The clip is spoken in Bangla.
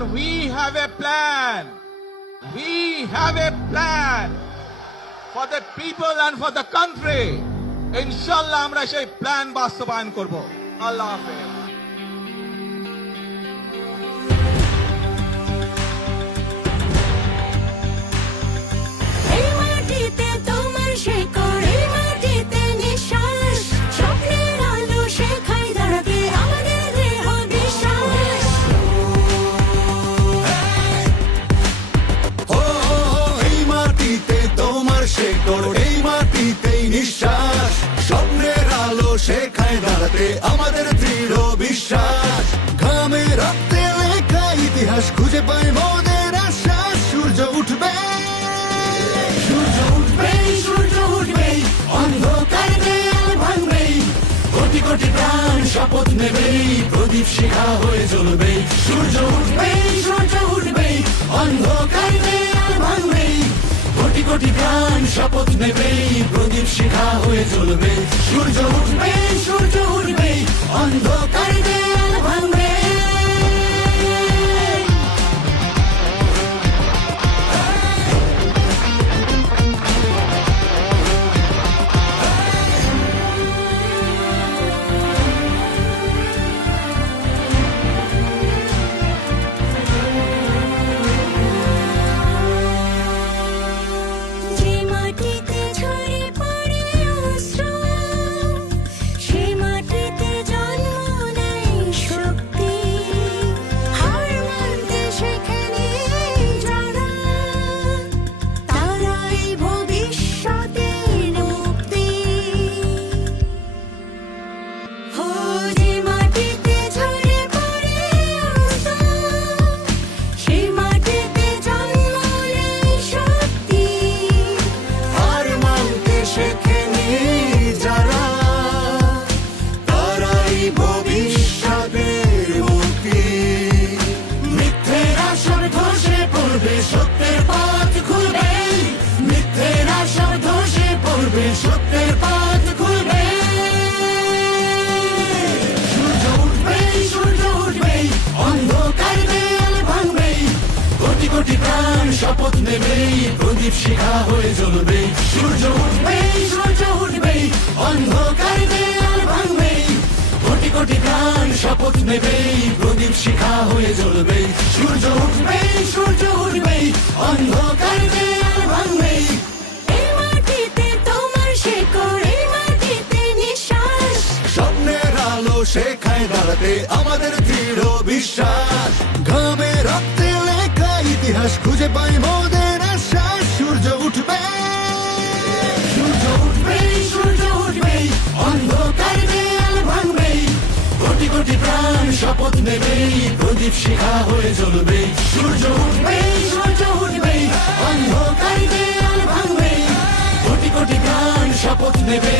And we have a plan. We have a plan for the people and for the country. ইনশাআল্লাহ আমরা সেই প্ল্যান বাস্তবায়ন করব। আল্লাহ হাফেজ। এই মাটিতেই নিঃশ্বাস, স্বপ্নের আলো শেখায় দাঁড়াতে আমাদের দৃঢ় বিশ্বাস। ঘামে রক্তে লেখা ইতিহাস খুঁজে পায় মোদের আশ্বাস। সূর্য উঠবে, সূর্য উঠবে, সূর্য উঠবে, অন্ধকার দেয়াল ভাঙবে, কোটি কোটি প্রাণ শপথ নেবে, প্রদীপ শিখা হয়ে জ্বলবে। সূর্য উঠবে, সূর্য উঠবে, অন্ধকার দেয়াল ভাঙবে, কোটি কোটি প্রাণ শপথ নেবে, প্রদীপ শিখা হয়ে জ্বলবে। সূর্য উঠবে, সূর্য উঠবে, অন্ধকার দেয়াল ভাঙবে। সত্যের পথ খুলবে। সূর্য উঠবে, সূর্য উঠবে, অন্ধকার দেয়াল ভাঙবে, কোটি কোটি প্রাণ শপথ নেবে, প্রদীপ শিখা হয়ে জ্বলবে। সূর্য উঠবে, সূর্য উঠবে, অন্ধকার দেয়াল ভাঙবে, কোটি কোটি প্রাণ শপথ নেবে, প্রদীপ শিখা হয়ে জ্বলবে। সূর্য উঠবে, সূর্য উঠবে, অন্ধকার দেয়াল ভাঙবে। স্বপ্নের আলো শেখায় দাঁড়াতে আমাদের দৃঢ় বিশ্বাস। ঘামে রক্তে লেখা ইতিহাস খুঁজে পাই মোদের আশ্বাস। সূর্য উঠবে, সূর্য উঠবে, সূর্য উঠবে, অন্ধকার দেয়াল ভাঙবে, কোটি কোটি প্রাণ শপথ নেবে, প্রদীপ শিখা হয়ে জ্বলবে। সূর্য উঠবে, সূর্য উঠবে, অন্ধকার দেয়াল ভাঙবে, কোটি কোটি প্রাণ শপথ নেবে,